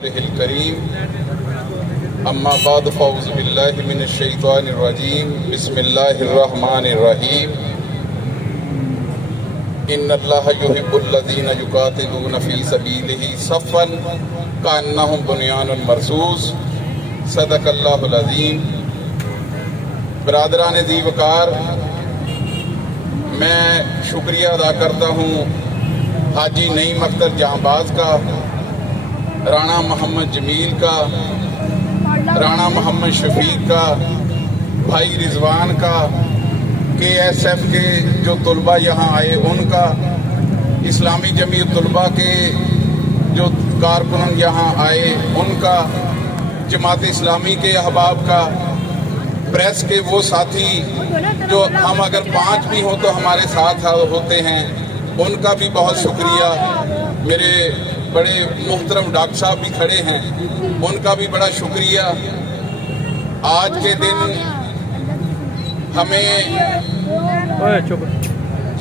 الكريم اما بعد فاعوذ باللہ من الشیطان الرجیم بسم اللہ الرحمن الرحیم ان اللہ یحب الذین یقاتلون فی سبیلہ صفا کأنہم بنیان مرصوص صدق اللہ العظیم۔ برادران ذی وقار، میں شکریہ ادا کرتا ہوں حاجی نعیم اختر جہاں باز کا، رانا محمد جمیل کا، رانا محمد شفیق کا، بھائی رضوان کا، KSF کے جو طلباء یہاں آئے ان کا، اسلامی جمعیت طلباء کے جو کارکنان یہاں آئے ان کا، جماعت اسلامی کے احباب کا، پریس کے وہ ساتھی جو ہم اگر 5 بھی ہوں تو ہمارے ساتھ ہوتے ہیں، ان کا بھی بہت شکریہ۔ میرے بڑے محترم ڈاکٹر صاحب بھی کھڑے ہیں، ان کا بھی بڑا شکریہ۔ آج کے دن ہمیں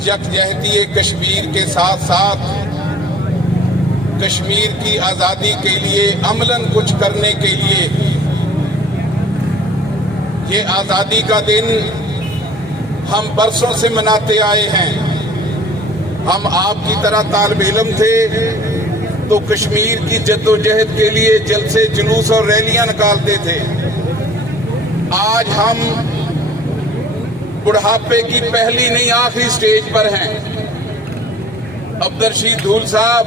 یکجہتی کشمیر کے ساتھ ساتھ کشمیر کی آزادی کے لیے عملاً کچھ کرنے کے لیے، یہ آزادی کا دن ہم برسوں سے مناتے آئے ہیں۔ ہم آپ کی طرح طالب علم تھے تو کشمیر کی جد و جہد کے لیے جلسے جلوس اور ریلیاں نکالتے تھے۔ آج ہم بڑھاپے کی پہلی نہیں آخری سٹیج پر ہیں۔ عبدالرشید دھول صاحب،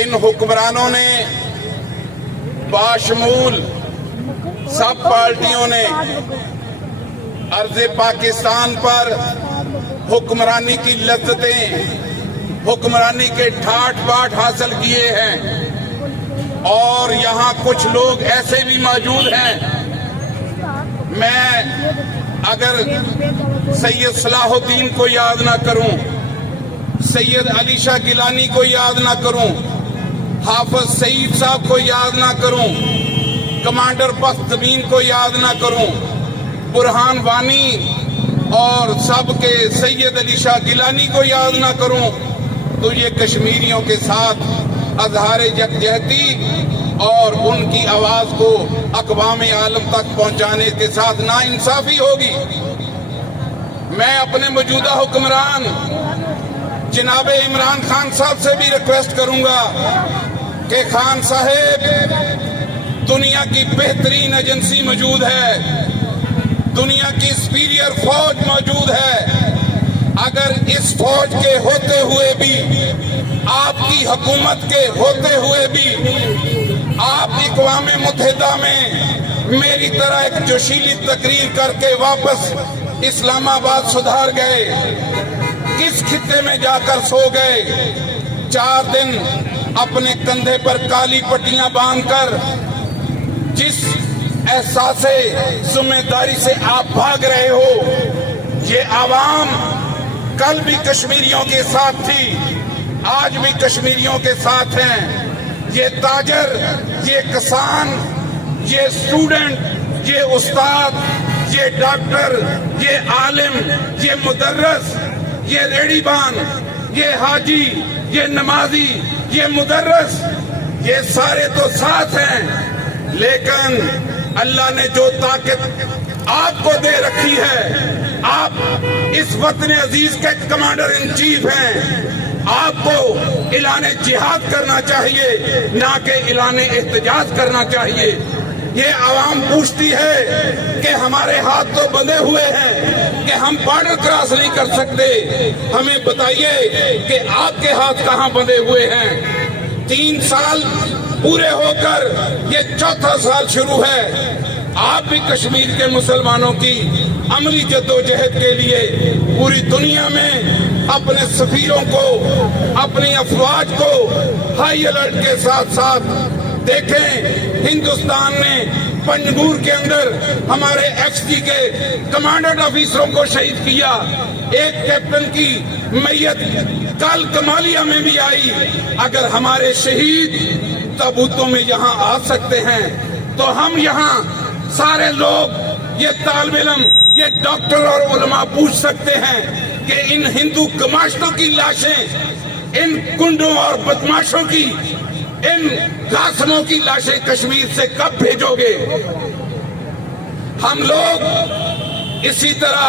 ان حکمرانوں نے باشمول سب پارٹیوں نے ارض پاکستان پر حکمرانی کی لذتیں، حکمرانی کے ٹھاٹ باٹ حاصل کیے ہیں، اور یہاں کچھ لوگ ایسے بھی موجود ہیں۔ میں اگر سید صلاح الدین کو یاد نہ کروں، سید علی شاہ گیلانی کو یاد نہ کروں، حافظ سعید صاحب کو یاد نہ کروں، کمانڈر بختامین کو یاد نہ کروں، برہان وانی اور سب کے سید علی شاہ گیلانی کو یاد نہ کروں، تو یہ کشمیریوں کے ساتھ اظہار یکجہتی اور ان کی آواز کو اقوام عالم تک پہنچانے کے ساتھ ناانصافی ہوگی۔ میں اپنے موجودہ حکمران جناب عمران خان صاحب سے بھی ریکویسٹ کروں گا کہ خان صاحب، دنیا کی بہترین ایجنسی موجود ہے، دنیا کی سپیریئر فوج موجود ہے، اگر اس فوج کے ہوتے ہوئے بھی، آپ کی حکومت کے ہوتے ہوئے بھی، آپ اقوام متحدہ میں میری طرح ایک جوشیلی تقریر کر کے واپس اسلام آباد سدھار گئے، کس خطے میں جا کر سو گئے؟ 4 دن اپنے کندھے پر کالی پٹیاں باندھ کر جس احساس ذمہ داری سے آپ بھاگ رہے ہو، یہ عوام کل بھی کشمیریوں کے ساتھ تھی، آج بھی کشمیریوں کے ساتھ ہیں۔ یہ تاجر، یہ کسان، یہ اسٹوڈنٹ، یہ استاد، یہ ڈاکٹر، یہ عالم، یہ مدرس، یہ ریڑی بان، یہ حاجی، یہ نمازی، یہ مدرس، یہ سارے تو ساتھ ہیں، لیکن اللہ نے جو طاقت آپ کو دے رکھی ہے، آپ اس وطن عزیز کے کمانڈر ان چیف ہیں، آپ کو اعلان جہاد کرنا چاہیے، نہ کہ اعلان احتجاج کرنا چاہیے۔ یہ عوام پوچھتی ہے کہ ہمارے ہاتھ تو بندھے ہوئے ہیں کہ ہم بارڈر کراس نہیں کر سکتے، ہمیں بتائیے کہ آپ کے ہاتھ کہاں بندھے ہوئے ہیں؟ 3 سال پورے ہو کر یہ 4تھا سال شروع ہے۔ آپ بھی کشمیر کے مسلمانوں کی عملی جد و جہد کے لیے پوری دنیا میں اپنے سفیروں کو، اپنی افواج کو ہائی الرٹ کے ساتھ ساتھ دیکھیں۔ ہندوستان نے پنجگور کے اندر ہمارے XG کے کمانڈنٹ آفیسروں کو شہید کیا، ایک کیپٹن کی میت کل کمالیہ میں بھی آئی۔ اگر ہمارے شہید تابوتوں میں یہاں آ سکتے ہیں تو ہم یہاں سارے لوگ، یہ طالب علم، یہ ڈاکٹر اور علماء پوچھ سکتے ہیں کہ ان ہندو کماشتوں کی لاشیں، ان گنڈوں اور بدماشوں کی ان قاسموں کی لاشیں کشمیر سے کب بھیجو گے؟ ہم لوگ اسی طرح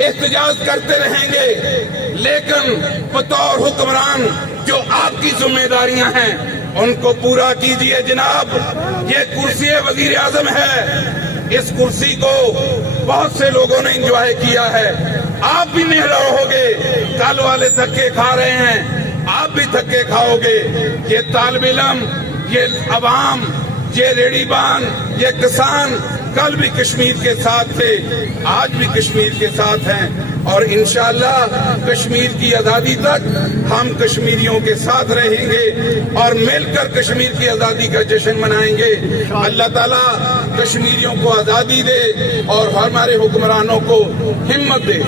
احتجاج کرتے رہیں گے، لیکن بطور حکمران جو آپ کی ذمہ داریاں ہیں ان کو پورا کیجئے جناب۔ یہ کرسی وزیر اعظم ہے، اس کرسی کو بہت سے لوگوں نے انجوائے کیا ہے، آپ بھی نہیں رہو گے۔ کل والے دھکے کھا رہے ہیں، آپ بھی دھکے کھاؤ گے۔ یہ طالب علم، یہ عوام، یہ ریڑھی بان، یہ کسان کل بھی کشمیر کے ساتھ تھے، آج بھی کشمیر کے ساتھ ہیں، اور انشاءاللہ کشمیر کی آزادی تک ہم کشمیریوں کے ساتھ رہیں گے اور مل کر کشمیر کی آزادی کا جشن منائیں گے۔ اللہ تعالیٰ کشمیریوں کو آزادی دے اور ہمارے حکمرانوں کو ہمت دے۔